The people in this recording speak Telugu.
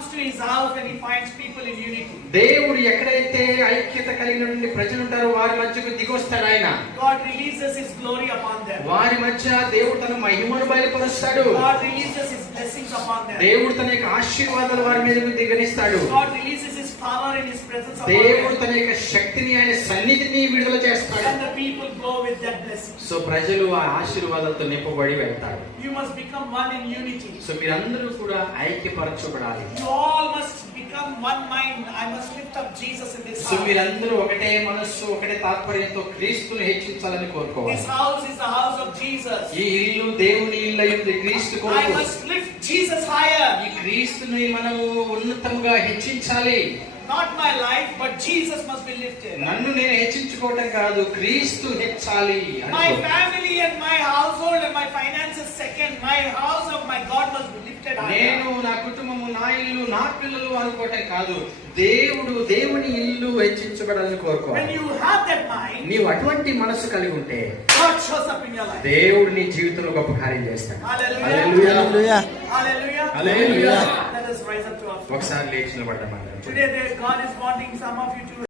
comes to his house and he finds people in unity. దేవుడు ఎక్కడైతే ఐక్యత కలిగిన ప్రజలు ఉంటారో వారి మధ్యకు దిగొస్తాడు ఆయన. God releases his glory upon them. వారి మధ్య దేవుడు తన మహిమను బయలుపరుస్తాడు. God releases his blessings upon them. దేవుడు తన యొక్క ఆశీర్వాదాలు వారి మీదకు దిగనిస్తాడు. God releases his power and his presence upon దేవుడు them. తన యొక్క శక్తిని ఆయన సన్నిధిని విడుదల చేస్తాడు. And the people go with that blessing. So ప్రజలు ఆ ఆశీర్వాదాలతో నింపబడి వెళ్తారు. You must become one in unity. So మీరందరూ కూడా ఐక్యపరచబడాలి. You all must become one mind. I must lift up Jesus in this so house. మీరందరూ ఒకటే మనస్సు ఒకటే తాత్పర్యంతో క్రీస్తుని హెచ్చించాలని కోరుకోవాలి. This house is the house of Jesus. ఈ ఇల్లు దేవుని ఇల్లు అయింది క్రీస్తు I కొరకు. must lift Jesus higher. ఈ క్రీస్తుని మనము ఉన్నతంగా హెచ్చించాలి. Not my life, but Jesus must be lifted. నన్ను నేను హెచ్చించుకోవటం కాదు, క్రీస్తు హెచ్చాలి. My family and my household and my finances second. My house of my God must be lifted higher. నేను నా కుటుంబము నా ఇల్లు నా పిల్లలు అనుకోవటం కాదు, దేవుని ఇల్లు హెచ్చించబడాలని When కోరుకోవాలి. you have that mind, నీవు అటువంటి మనసు కలిగి ఉంటే God shows up in your life. దేవుడు నీ జీవితంలో గొప్ప కార్యం చేస్తాడు. Hallelujah. Hallelujah. Hallelujah. Hallelujah. Let us rise up to our feet. ఒకసారి లేచి నిలబడ్డాం. Today God is wanting some of you to